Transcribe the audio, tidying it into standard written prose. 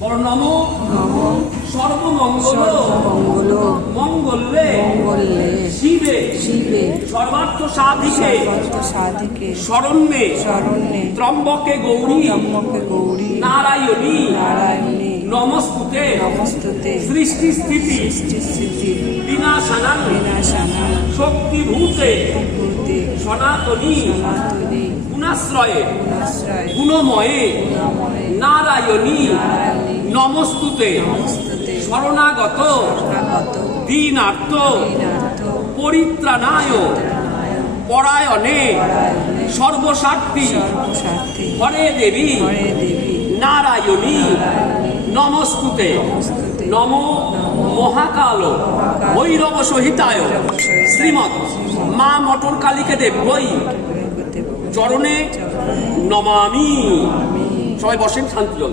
নমো সর্বমঙ্গল মঙ্গলে শিবে সর্বার্থ সাধিকে শরণ্যে ত্রম্বকে গৌরী নারায়ণী নমস্তুতে সৃষ্টি স্থিতি বিনাশানাং শক্তিভূতে সনাতনী গুণাশ্রয়ে গুণময়ে নারায়ণী নমস্তুতে শরণাগত দীনার্থ পরিত্রাণায় পরায়ণে সর্বস্বার্থী হরে দেবী নারায়ণী নমস্তুতে নমো মহাকাল ভৈরব সহিতায় শ্রীমৎ মা মটর কালীকে দেবৈ চরণে নমামি। সবাই বসেন শান্তি জল।